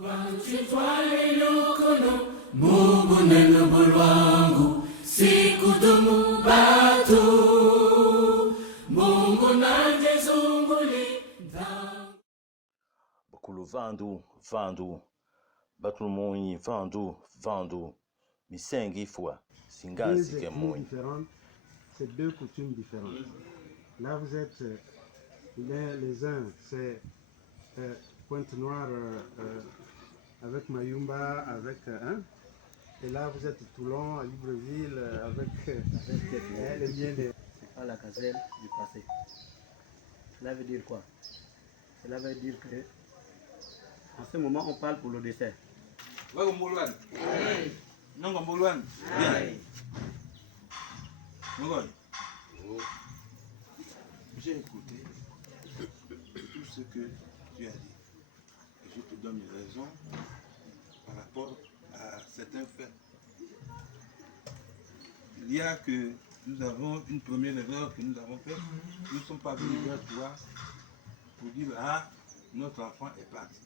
Bakulu vandu batulumonyi vandu misengi fois singazi kemonyi. C'est deux coutumes différentes. Là vous êtes les uns c'est Pointe-Noire avec Mayumba, avec et là vous êtes Toulon, à Libreville avec les liens de... C'est pas la gazelle du passé. Cela veut dire quoi? Cela veut dire que en ce moment on parle pour le décès. J'ai écouté tout ce que tu as dit. Et je te donne une raison par rapport à certains faits. Il y a que nous avons une première erreur que nous avons faite. Nous ne sommes pas venus vers toi pour dire ah, notre enfant est parti.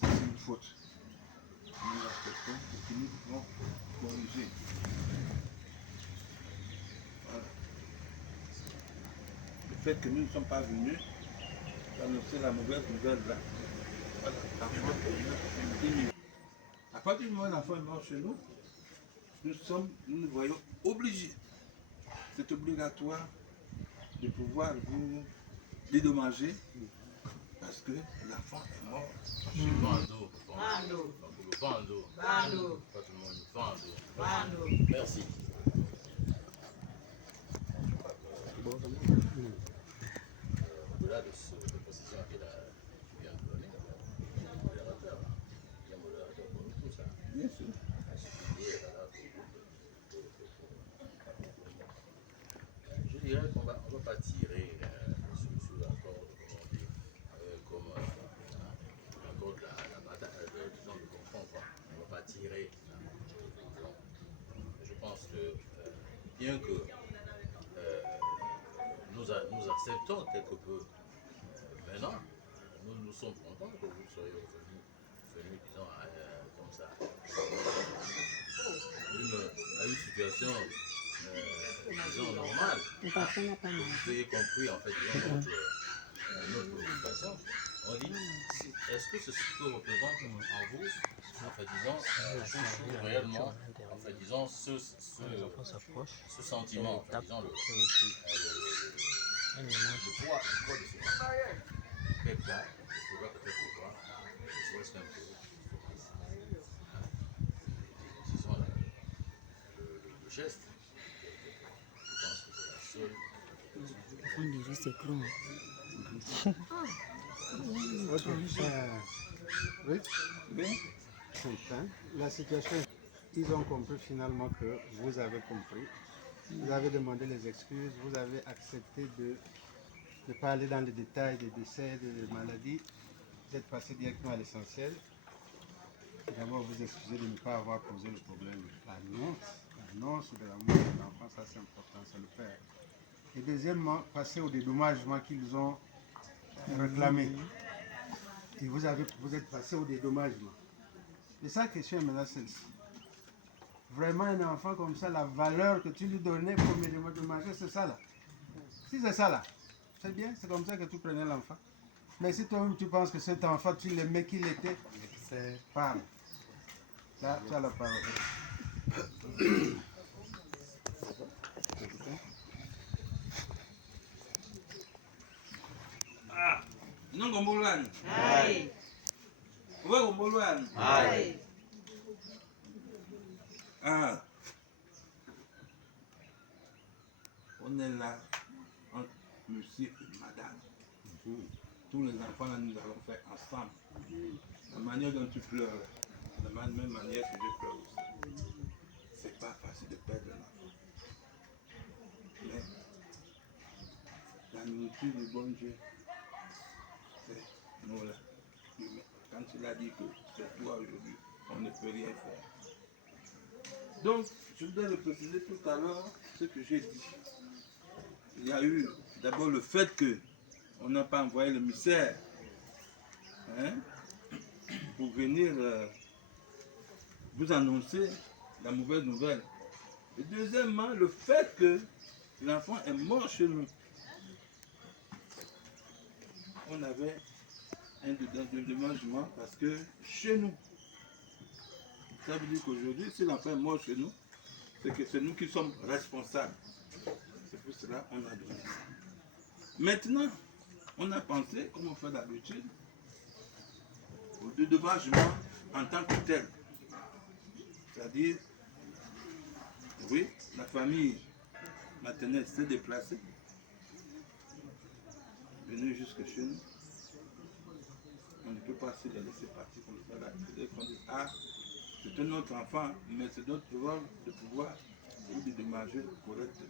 C'est une faute. Nous acceptons et que nous devons corriger. Voilà. Le fait que nous ne sommes pas venus annoncer la mauvaise nouvelle là, voilà, l'enfant est mort. À partir du moment où l'enfant est mort chez nous, nous nous voyons obligés. C'est obligatoire de pouvoir vous dédommager parce que l'enfant est mort. Merci. Au-delà de cette précision qu'il vient de donner, le modérateur, il y a un modérateur pour tout ça. Bien sûr. Je dirais qu'on ne va pas tirer sur la corde, comme la corde de la bataille, disons le confond, quoi. On ne va pas tirer. Je pense que bien que nous acceptons quelque peu maintenant, nous sommes contents que vous soyez venus disons, comme ça. Une situation disons, normale. Vous avez compris en fait disons, notre préoccupation. On dit, est-ce que ceci peut représenter en vous, en fait disons, réellement, en fait disons, ce sentiment, en fait, disons, le poids de ce peut-être là, il faudra peut-être voir, ne serait-ce qu'un peu, disons, le geste. Je pense que c'est la seule. On dirait c'est grand. Oui. La situation, ils ont compris finalement que vous avez compris. Vous avez demandé les excuses, vous avez accepté de parler dans les détails des décès, des maladies. Vous êtes passé directement à l'essentiel. D'abord, vous excusez de ne pas avoir posé le problème. L'annonce de la mort de l'enfant, ça c'est important, c'est le père. Et deuxièmement, passer au dédommagement qu'ils ont réclamé. Et vous êtes passé au dédommagement. Et sa question est maintenant celle-ci. Vraiment un enfant comme ça, la valeur que tu lui donnais pour me dédommager, c'est ça là. Si c'est ça là, c'est bien, c'est comme ça que tu prenais l'enfant. Mais si toi-même tu penses que cet enfant, tu l'aimais qu'il était, c'est parle. Là, tu as la parole. Ah, non gombolwan. Aïe. Ouais gombolwan. Aïe. Ah. On est là entre monsieur et madame. Tous les enfants là, nous allons faire ensemble. La manière dont tu pleures, de la même manière que je pleure aussi. C'est pas facile de perdre un enfant. Mais la nourriture du bon Dieu, c'est nous là. Quand il a dit que c'est toi aujourd'hui, on ne peut rien faire. Donc, je voudrais le préciser tout à l'heure ce que j'ai dit. Il y a eu d'abord le fait que on n'a pas envoyé le misère pour venir vous annoncer la mauvaise nouvelle. Et deuxièmement, le fait que l'enfant est mort chez nous. On avait un dédommagement parce que chez nous, ça veut dire qu'aujourd'hui, si l'enfant est mort chez nous, c'est que c'est nous qui sommes responsables. C'est pour cela qu'on a donné ça. Maintenant, on a pensé, comme on fait d'habitude, au dédommagement en tant que tel. C'est-à-dire, oui, la famille maternelle s'est déplacée, venue jusque chez nous. On ne peut pas se les laisser partir comme ça. Là. Il faudrait qu'on dise, ah, c'est un autre enfant, mais c'est notre rôle de pouvoir vous dédommager correctement.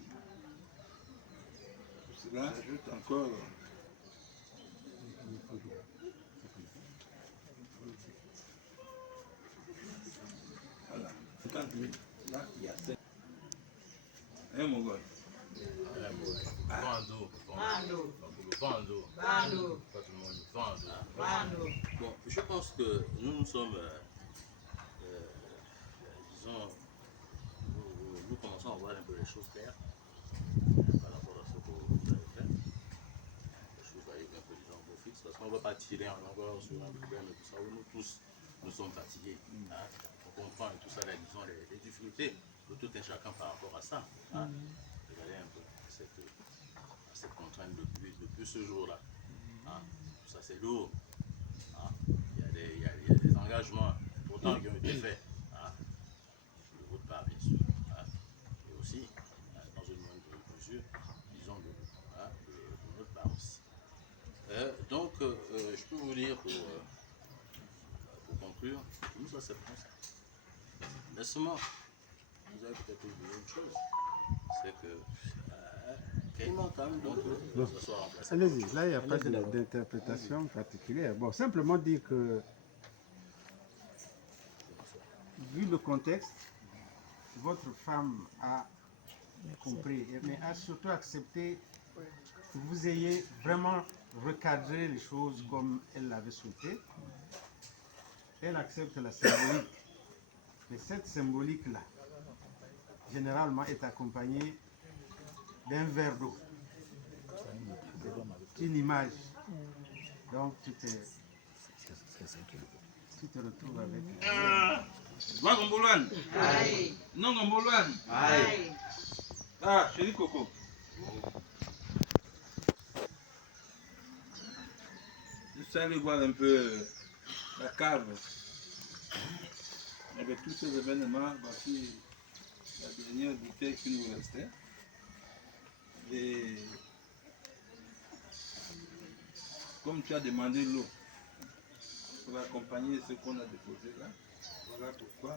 Pour cela, j'ajoute encore. Voilà. Là, il y a 7. Un Mongol. Bon, je pense que nous sommes, disons, nous commençons à voir un peu les choses claires par rapport à ce que vous avez fait. Les choses arrivent un peu, disons, au fixe, parce qu'on ne va pas tirer en longueur sur un problème et tout ça, où nous tous, nous sommes fatigués. Hein. On comprend et tout ça, là, disons, les difficultés de tout un chacun par rapport à ça. Hein. Regardez un peu cette contrainte depuis ce jour-là. Hein. Ça, c'est lourd. Hein. Il y a des engagements importants qui ont été faits. Hein. De votre part, bien sûr. Hein. Et aussi, dans une moindre mesure, disons, de notre part aussi. Donc, je peux vous dire, pour conclure, nous acceptons ça. Mais seulement, vous avez peut-être oublié une chose, c'est que allez-y, là il n'y a pas d'interprétation particulière. Bon, simplement dire que, vu le contexte, votre femme a compris, mais a surtout accepté que vous ayez vraiment recadré les choses comme elle l'avait souhaité. Elle accepte la symbolique. Mais cette symbolique-là, généralement, est accompagnée d'un verre d'eau, une image. Donc tu te retrouves avec. Va Gombolwan. Non Gombolwan. Ah, chérie Coco. Je suis allé voir un peu la cave. Avec tous ces événements, voici la dernière bouteille qui nous restait. Et comme tu as demandé l'eau pour accompagner ce qu'on a déposé là, voilà pourquoi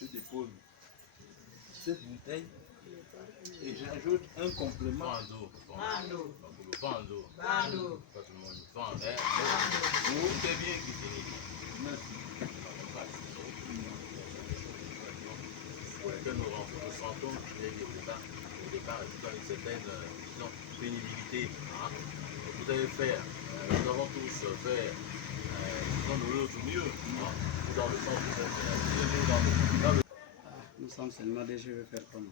je dépose cette bouteille et j'ajoute un complément. Que nous ressentons au départ dans une certaine pénibilité. Hein. Vous avez fait, nous avons tous fait notre mieux, hein, dans le sens de Nous sommes seulement deux, je vais faire comment?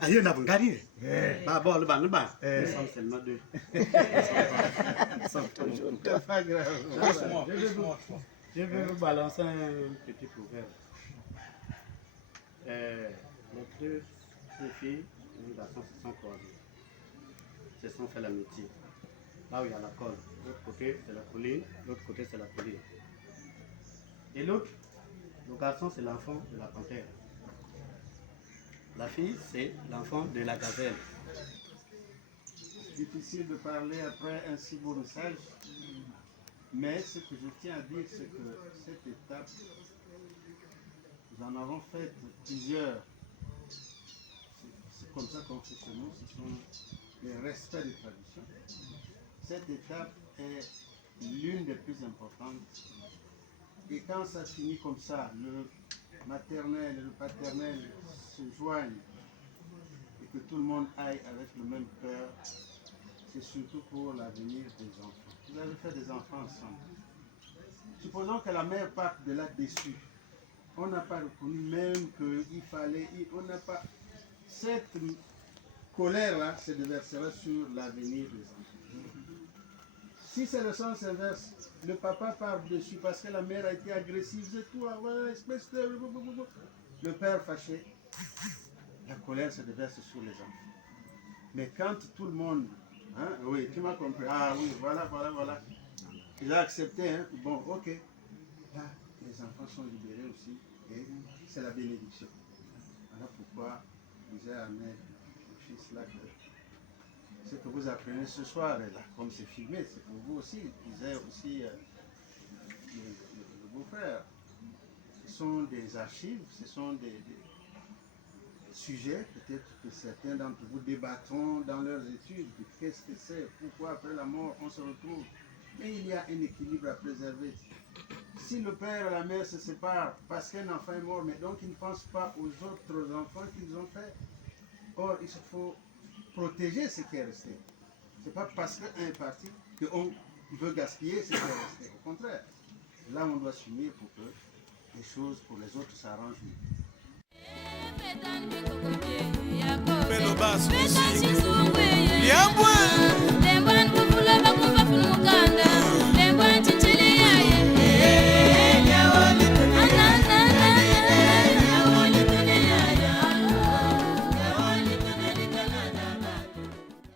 Ah, il y en a un gagné. Bah, bon, le bas. Nous sommes seulement deux. C'est pas grave. Je vais vous balancer un petit proverbe. Les deux filles, les garçons se sont croisés. Se sont fait l'amitié. Là où il y a la colle, l'autre côté c'est la colline, l'autre côté c'est la colline. Et l'autre, le garçon c'est l'enfant de la panthère. La fille c'est l'enfant de la gazelle. Difficile de parler après un si beau message, mais ce que je tiens à dire, c'est que cette étape, nous en avons fait plusieurs. C'est comme ça qu'on fait chez nous, ce sont les respects des traditions. Cette étape est l'une des plus importantes. Et quand ça finit comme ça, le maternel et le paternel se joignent et que tout le monde aille avec le même cœur, c'est surtout pour l'avenir des enfants. Vous avez fait des enfants ensemble. supposons que la mère parte de là déçue. On n'a pas reconnu même qu'il fallait, on n'a pas, cette colère-là se déversera sur l'avenir des enfants. Si c'est le sens inverse, le papa part dessus parce que la mère a été agressive, c'est tout, voilà, espèce de... Le père fâché, la colère se déverse sur les enfants. Mais quand tout le monde, hein, oui, tu m'as compris, ah oui, voilà, il a accepté, hein, bon, ok, là, les enfants sont libérés aussi, et c'est la bénédiction. Voilà pourquoi je disais à mes fils là que ce que vous apprenez ce soir, là, comme c'est filmé, c'est pour vous aussi, disait aussi le beau-frère. Ce sont des archives, ce sont des sujets, peut-être que certains d'entre vous débattront dans leurs études, qu'est-ce que c'est, pourquoi après la mort on se retrouve. Mais il y a un équilibre à préserver. Si le père et la mère se séparent parce qu'un enfant est mort, mais donc ils ne pensent pas aux autres enfants qu'ils ont fait. Or, il faut protéger ce qui est resté. Ce n'est pas parce qu'un est parti qu'on veut gaspiller ce qui est resté. Au contraire, là on doit s'unir pour que les choses pour les autres s'arrangent mieux. Pelo basso,